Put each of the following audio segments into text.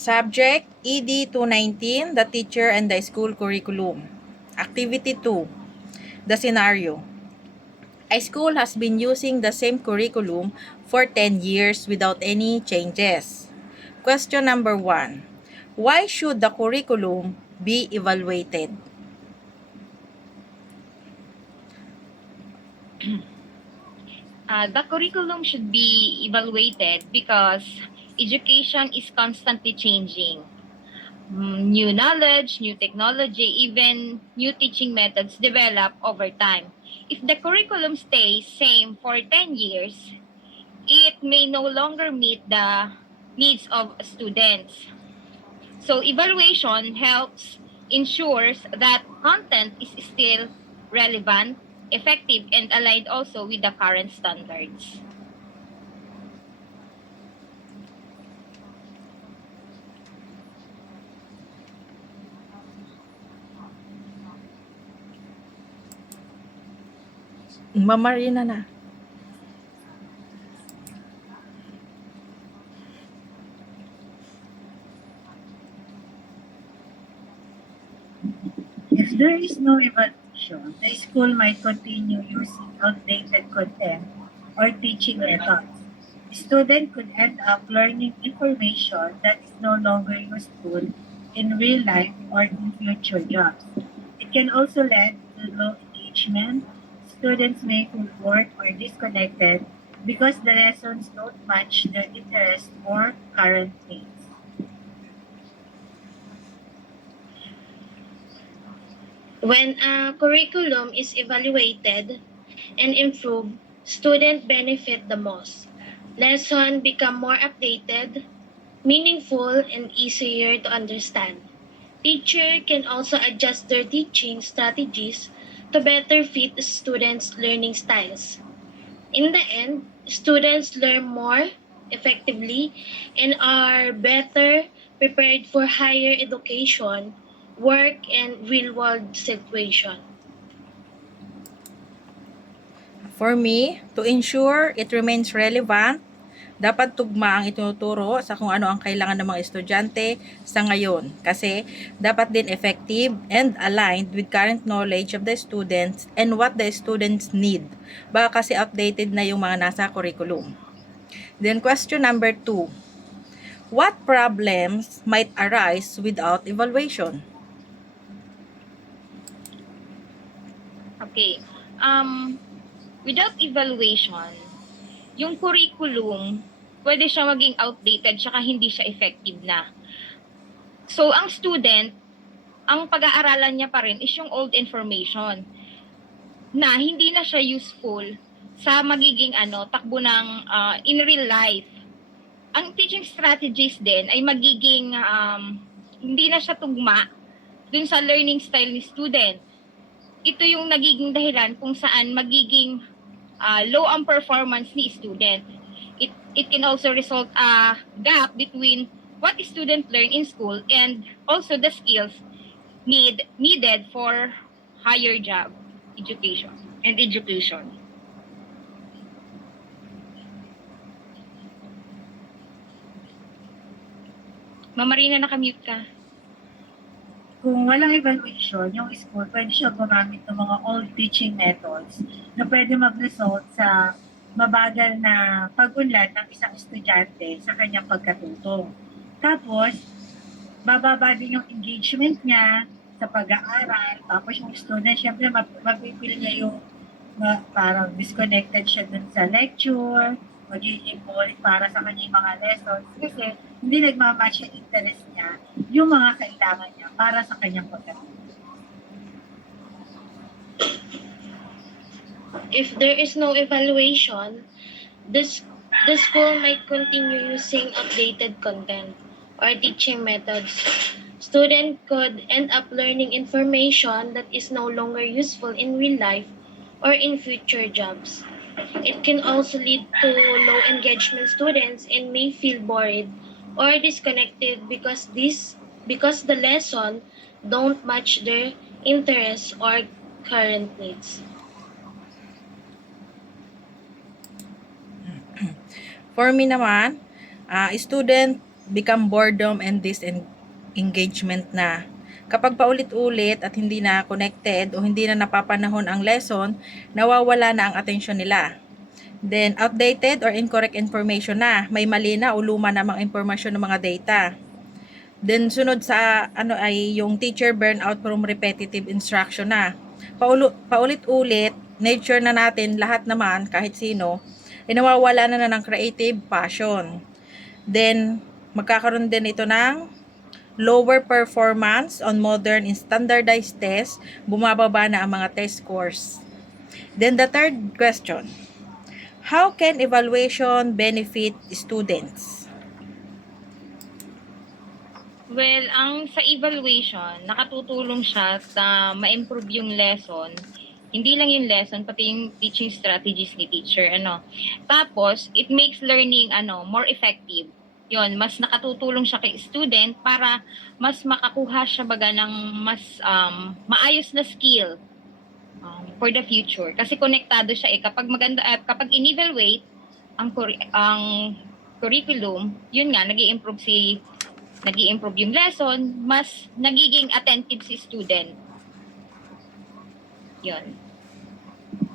Subject, ED 219, the teacher and the school curriculum. Activity 2, the scenario. A school has been using the same curriculum for 10 years without any changes. Question number 1. Why should the curriculum be evaluated? The curriculum should be evaluated because education is constantly changing. New knowledge, new technology, even new teaching methods develop over time. If the curriculum stays same for 10 years, it may no longer meet the needs of students. So evaluation helps ensures that content is still relevant, effective, and aligned also with the current standards. Mamarina na. If there is no evaluation, the school might continue using outdated content or teaching methods. Students could end up learning information that is no longer useful in real life or in future jobs. It can also lead to low engagement. Students may feel bored or disconnected because the lessons don't match their interests or current needs. When a curriculum is evaluated and improved, students benefit the most. Lessons become more updated, meaningful, and easier to understand. Teachers can also adjust their teaching strategies to better fit students' learning styles. In the end, students learn more effectively and are better prepared for higher education, work, and real-world situation. For me, to ensure it remains relevant, dapat tugma ang itinuturo sa kung ano ang kailangan ng mga estudyante sa ngayon. Kasi dapat din effective and aligned with current knowledge of the students and what the students need. Baka kasi outdated na yung mga nasa curriculum. Then question number 2. What problems might arise without evaluation? Okay. Without evaluation, yung curriculum, pwede siya maging outdated tsaka hindi siya effective na. So, ang student, ang pag-aaralan niya pa rin is yung old information na hindi na siya useful sa magiging takbo ng in real life. Ang teaching strategies din ay magiging hindi na siya tugma dun sa learning style ni student. Ito yung nagiging dahilan kung saan magiging low ang performance ni student. It can also result a gap between what student learn in school and also the skills needed for higher job education. Mama Rina, nakamute ka. Kung walang evaluation, yung school, pwede siya gumamit ng mga old teaching methods na pwede mag-result sa mabagal na pag-unlad ng isang estudyante sa kanyang pagkatuto. Tapos, bababa din yung engagement niya sa pag-aaral. Tapos yung student, syempre, mapipil niya yung parang disconnected siya dun sa lecture, magiging boring para sa kanyang mga lessons. Kasi hindi nagmamatch yung interest niya, yung mga kailangan niya para sa kanyang pagkatuto. If there is no evaluation, the school might continue using outdated content or teaching methods. Students could end up learning information that is no longer useful in real life or in future jobs. It can also lead to low engagement students and may feel bored or disconnected because the lesson don't match their interests or current needs. For me naman, student become boredom and disengagement na. Kapag paulit-ulit at hindi na connected o hindi na napapanahon ang lesson, nawawala na ang atensyon nila. Then, outdated or incorrect information na. May mali na o luma namang impormasyon ng mga data. Then, sunod sa ay yung teacher burnout from repetitive instruction na. Paulit-ulit, nature na natin, lahat naman, kahit sino, ay nawawala na ng creative passion. Then, magkakaroon din ito ng lower performance on modern and standardized tests, bumababa na ang mga test scores. Then, the third question, how can evaluation benefit students? Well, ang sa evaluation, nakatutulong siya sa ma-improve yung lesson. Hindi lang yung lesson, pati yung teaching strategies ni teacher, Tapos, it makes learning, more effective. Yon, mas nakatutulong siya kay student para mas makakuha siya baga ng mas maayos na skill for the future. Kasi konektado siya kapag maganda, kapag in-evaluate ang curriculum, yun nga, nag-i-improve yung lesson, mas nagiging attentive si student. Yun.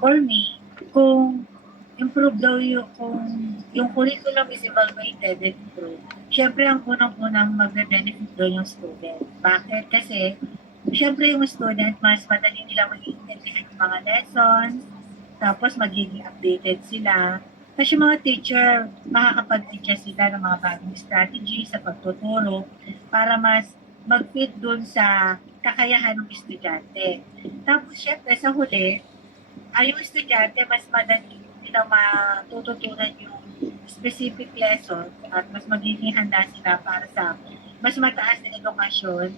For me, kung improve daw kung yung curriculum is evaluated and improved, syempre ang unang-unang magbe-benefit doon yung student. Bakit? Kasi syempre yung student, mas madali nila mag-iintindihan yung mga lessons, tapos magiging updated sila. Kasi yung mga teacher, makakapag-adjust sila ng mga bagong strategy sa pagtuturo para mas mag-fit dun sa kakayahan ng estudyante. Tapos syempre sa huli, yung estudyante mas madali nila matututunan yung specific lesson at mas magiging handa sila para sa mas mataas na edukasyon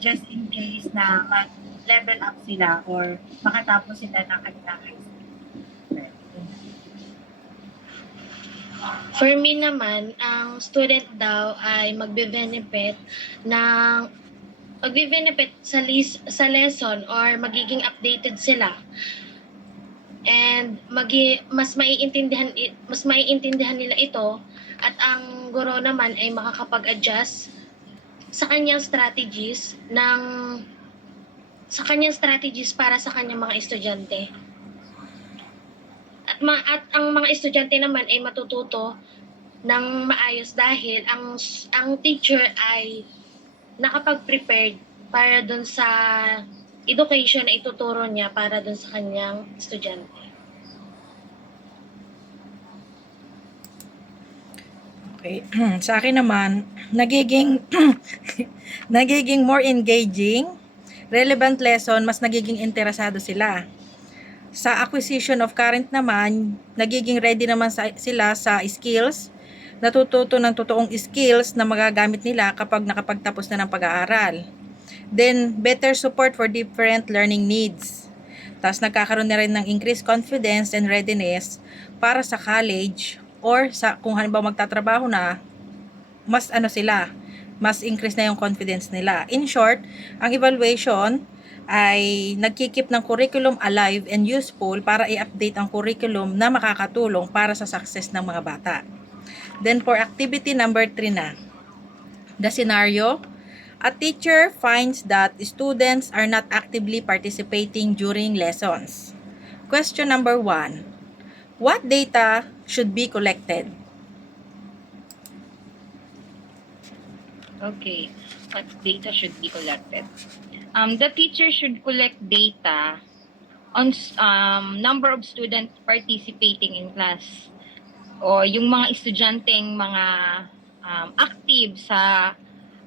just in case na mag-level up sila or makatapos sila ng kanilang high school. For me naman, ang student daw ay magbe-benefit sa lesson or magiging updated sila. And mas maiintindihan nila ito at ang guro naman ay makakapag-adjust sa kanyang strategies para sa kanyang mga estudyante. At ang mga estudyante naman ay matututo ng maayos dahil ang teacher ay nakapag-prepared para dun sa education na ituturo niya para dun sa kanyang estudyante. Okay. Sa akin naman, nagiging more engaging, relevant lesson, mas nagiging interesado sila. Sa acquisition of current naman, nagiging ready naman sila sa skills, natututo ng totoong skills na magagamit nila kapag nakapagtapos na ng pag-aaral. Then, better support for different learning needs. Tapos, nagkakaroon na rin ng increased confidence and readiness para sa college or kung halimbawa magtatrabaho na, mas increase na yung confidence nila. In short, ang evaluation ay nagkikip ng curriculum alive and useful para i-update ang curriculum na makakatulong para sa success ng mga bata. Then, for activity number 3 na, the scenario. A teacher finds that students are not actively participating during lessons. Question number 1. What data should be collected? Okay. What data should be collected? The teacher should collect data on number of students participating in class. O yung mga estudyanteng mga active sa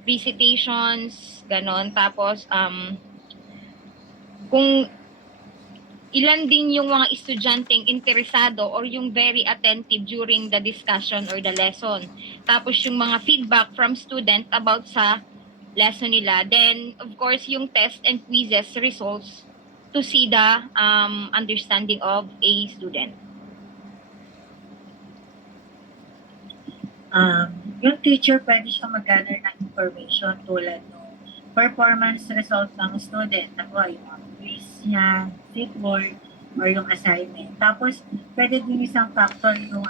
recitations, ganon. Tapos, kung ilan din yung mga estudyanteng interesado or yung very attentive during the discussion or the lesson. Tapos, yung mga feedback from student about sa lesson nila. Then, of course, yung test and quizzes results to see the understanding of a student. Yung teacher pwede siya mag-gather ng information tulad ng performance result ng student. Ako, yung mga quiz niya, flipboard, or yung assignment. Tapos, pwede din isang factor yung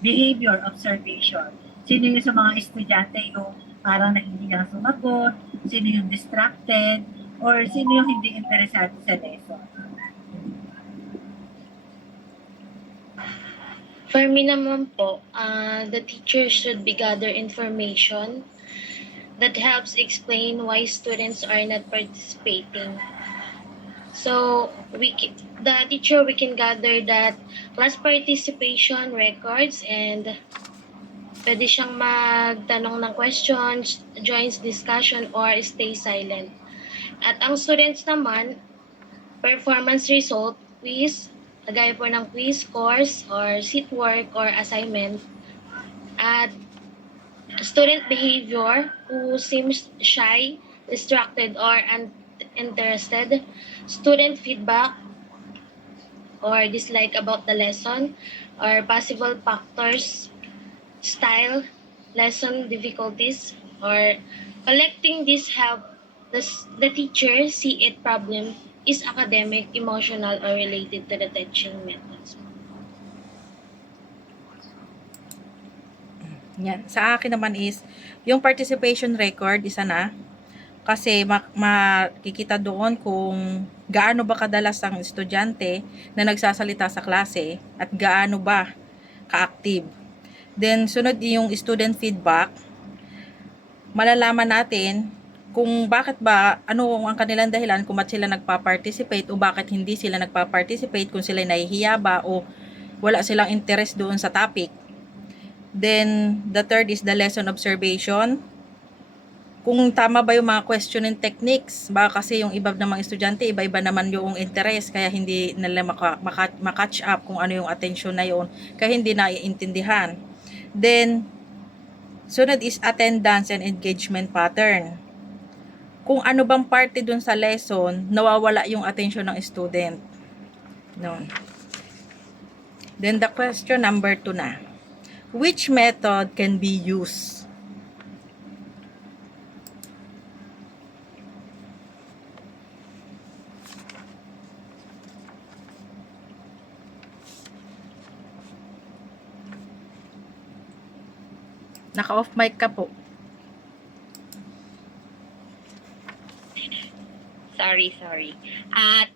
behavior observation. Sino yung sa mga estudyante yung parang nahihigang sumagot, sino yung distracted, or sino yung hindi interesado sa lesson. For me naman po, the teacher should be gather information that helps explain why students are not participating. So the teacher we can gather that class participation records and pwede siyang magtanong ng questions, joins discussion, or stay silent. At ang students naman, performance result, quiz, kagaya po ng quiz, course, or seat work, or assignment. At student behavior, who seems shy, distracted, or uninterested. Student feedback, or dislike about the lesson, or possible factors, style, lesson difficulties, or collecting this help the teacher see it problem is academic, emotional, or related to the teaching methods. Yan. Sa akin naman is, yung participation record, isa na. Kasi makikita doon kung gaano ba kadalas ang estudyante na nagsasalita sa klase at gaano ba ka-active. Then, sunod yung student feedback. Malalaman natin kung bakit ba, ano ang kanilang dahilan kung ba't sila nagpa-participate o bakit hindi sila nagpa-participate, kung sila nahihiya ba o wala silang interest doon sa topic. Then, the third is the lesson observation. Kung tama ba yung mga questioning techniques. Baka kasi yung iba ng mga estudyante, iba-iba naman yung interest, kaya hindi nila makatch up kung ano yung attention na yun, kaya hindi naiintindihan. Then, sunod is attendance and engagement pattern. Kung ano bang parte dun sa lesson, nawawala yung attention ng student. No. Then, the question number 2 na. Which method can be used? Naka-off mic ka po. Sorry.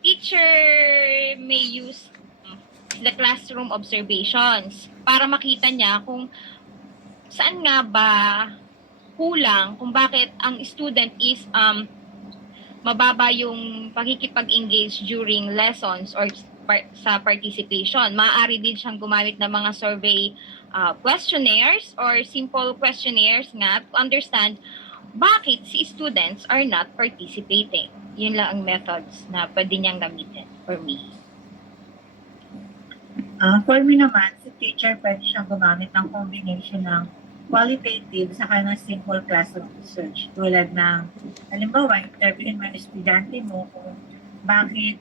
Teacher may use the classroom observations para makita niya kung saan nga ba kulang, kung bakit ang student is mababa yung pakikipag-engage during lessons or sa participation. Maaari din siyang gumamit ng mga survey questionnaires or simple questionnaires nga to understand bakit si students are not participating. Yun lang ang methods na pwede niyang gamitin for me. For me naman, si teacher pwede siyang gumamit ng combination ng qualitative sa ng simple classroom research. Tulad ng, halimbawa, interviewin mo yung estudyante mo kung bakit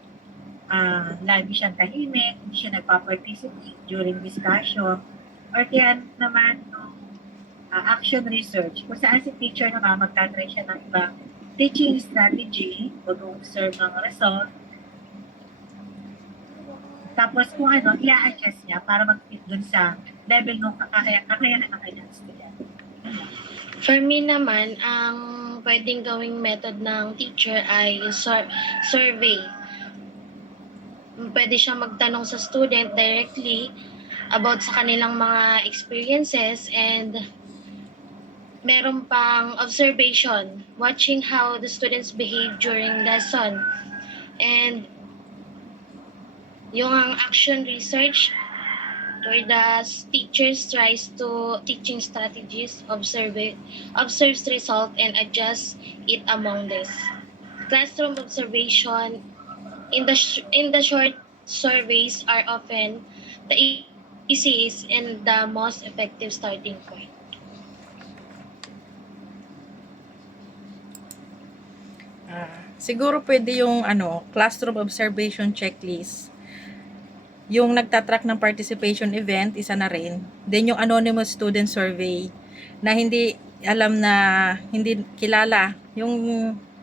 lagi siyang tahimik, hindi siya nagpa-participate during discussion, or kaya naman yung action research, kung saan si teacher naman magtatry siya ng ibang teaching strategy, mag-observe ng result, tapos kung ano, i-adjust niya para mag-fit dun sa level ng kakayahan ng kanyang estudyante. For me naman, ang pwedeng gawing method ng teacher ay survey. Pwede siyang magtanong sa student directly about sa kanilang mga experiences, and meron pang observation, watching how the students behave during lesson. And yung action research, where the teachers tries to teaching strategies, observes result and adjusts it among this. Classroom observation in the short surveys are often the easiest and the most effective starting point. Siguro pwede yung classroom observation checklist. Yung nagtatrack ng participation event, isa na rin. Then yung anonymous student survey na hindi alam na, hindi kilala, yung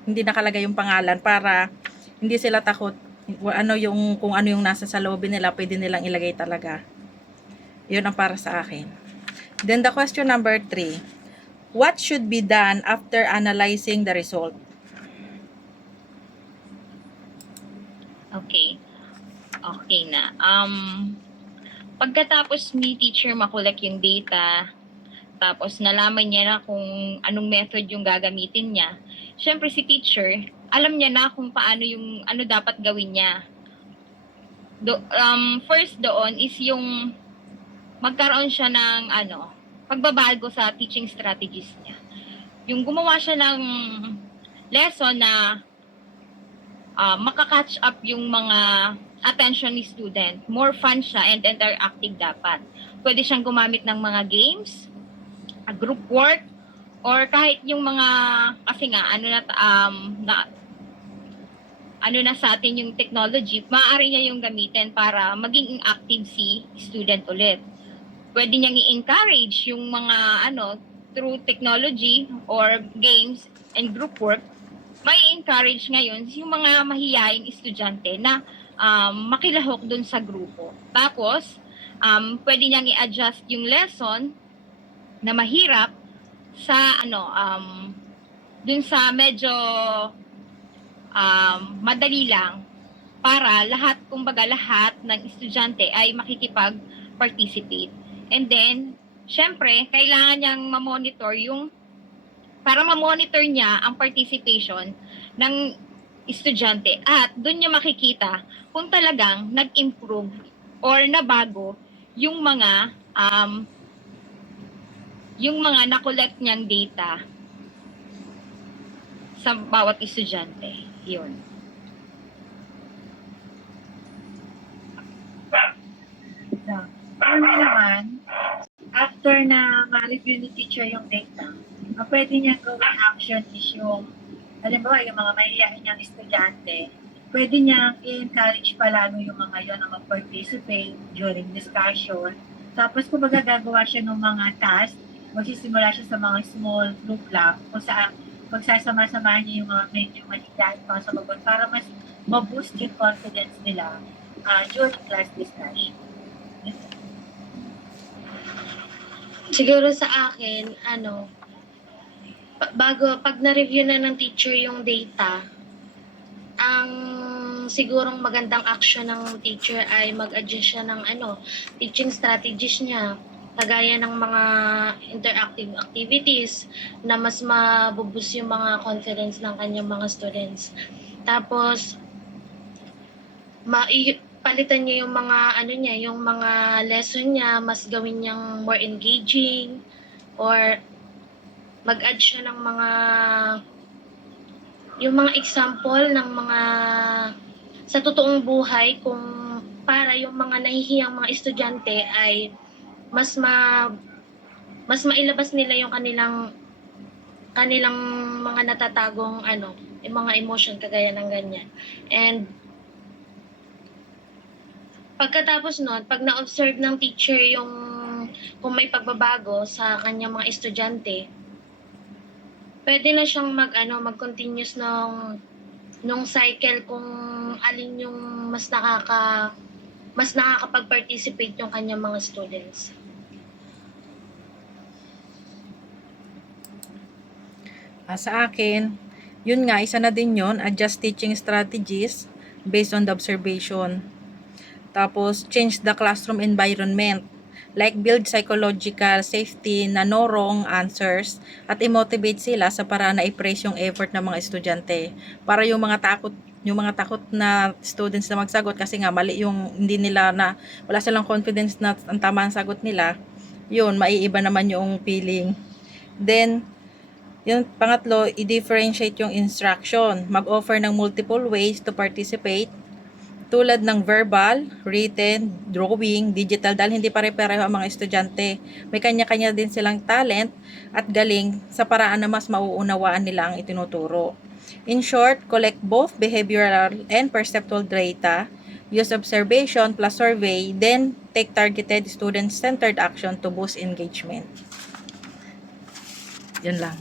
hindi nakalagay yung pangalan para hindi sila takot kung ano yung nasa saloobin nila, pwede nilang ilagay talaga. Yun ang para sa akin. Then the question number 3. What should be done after analyzing the result? Okay. Okay na. Pagkatapos ni teacher makolek yung data, tapos nalaman niya na kung anong method yung gagamitin niya, syempre si teacher, alam niya na kung paano yung ano dapat gawin niya. First doon is yung magkaroon siya ng pagbabago sa teaching strategies niya. Yung gumawa siya ng lesson na makakatch up yung mga attention ni student. More fun siya and interactive dapat. Pwede siyang gumamit ng mga games, group work, or kahit yung mga, kasi nga, ano na sa atin yung technology, maaari niya yung gamitin para maging active si student ulit. Pwede niyang i-encourage yung mga through technology or games and group work, may encourage ngayon yung mga mahiyaing estudyante na makilahok dun sa grupo. Tapos, pwede niyang i-adjust yung lesson na mahirap sa dun sa medyo madali lang para kumbaga lahat ng estudyante ay makikipag-participate. And then, syempre, kailangan niyang ma-monitor para ma-monitor niya ang participation ng estudyante at doon niya makikita kung talagang nag-improve or nabago yung mga na-collect niyang data sa bawat estudyante. Yun. For me naman, after na ma-review ni teacher yung data, ang pwede niya gawin action is yung, halimbawa, yung mga mahihayin niyang estudyante, pwede niyang i-encourage palalo yung mga yon na mag-participate during discussion. Tapos, kung gagawa siya ng mga task, magsisimula siya sa mga small group lang, kung saan magsasama-samahan niya yung mga medyo mahihayin mga sumagot para mas ma-boost yung confidence nila during class discussion. Siguro sa akin, pag na-review na ng teacher yung data, ang sigurong magandang action ng teacher ay mag-adjust siya ng teaching strategies niya, kagaya ng mga interactive activities na mas mabuboost yung mga confidence ng kanyang mga students. Tapos, palitan niya yung mga yung mga lesson niya, mas gawin niyang more engaging, or mag-add siya ng yung mga example ng mga sa totoong buhay, kung para yung mga nahihiyang mga estudyante ay mas mailabas nila yung kanilang mga natatagong yung mga emotion kagaya ng ganyan. And pagkatapos nun, pag na-observe ng teacher kung may pagbabago sa kanyang mga estudyante, pwede na siyang mag-continuous nung cycle kung alin yung mas nakakapag-participate yung kanyang mga students. Sa akin, yun nga, isa na din yun, adjust teaching strategies based on the observation. Tapos, change the classroom environment. Like, build psychological safety na no wrong answers at i-motivate sila sa paraan na i-praise yung effort ng mga estudyante. Para yung mga takot na students na magsagot kasi nga mali yung hindi nila wala silang confidence na ang tama ang sagot nila, yun, maiiba naman yung feeling. Then, yung pangatlo, i-differentiate yung instruction. Mag-offer ng multiple ways to participate tulad ng verbal, written, drawing, digital, dahil hindi pare-pareho ang mga estudyante. May kanya-kanya din silang talent at galing sa paraan na mas mauunawaan nila ang itinuturo. In short, collect both behavioral and perceptual data, use observation plus survey, then take targeted student-centered action to boost engagement. Yun lang.